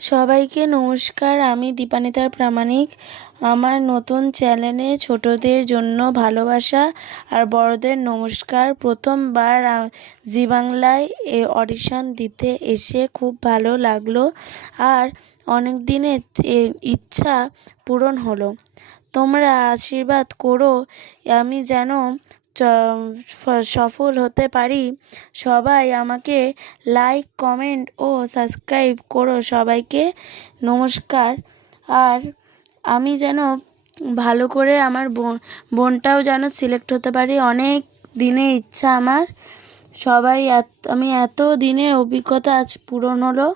সবাইকে নমস্কার। আমি দীপানিতার প্রামাণিক। আমার নতুন চ্যানেলে ছোটদের জন্য ভালোবাসা আর বড়দের নমস্কার। প্রথমবার জি বাংলায় অডিশন দিতে এসে খুব ভালো লাগলো আর অনেক দিনের ইচ্ছা পূরণ হলো। তোমরা আশীর্বাদ করো আমি যেন সফল হতে পারি। সবাই আমাকে লাইক, কমেন্ট ও সাবস্ক্রাইব করো। সবাইকে নমস্কার। আর আমি যেন ভালো করে আমার বোনটাও যেন সিলেক্ট হতে পারি, অনেক দিনের ইচ্ছা আমার। আমি এত দিনের অভিজ্ঞতা আজ পূরণ হলো।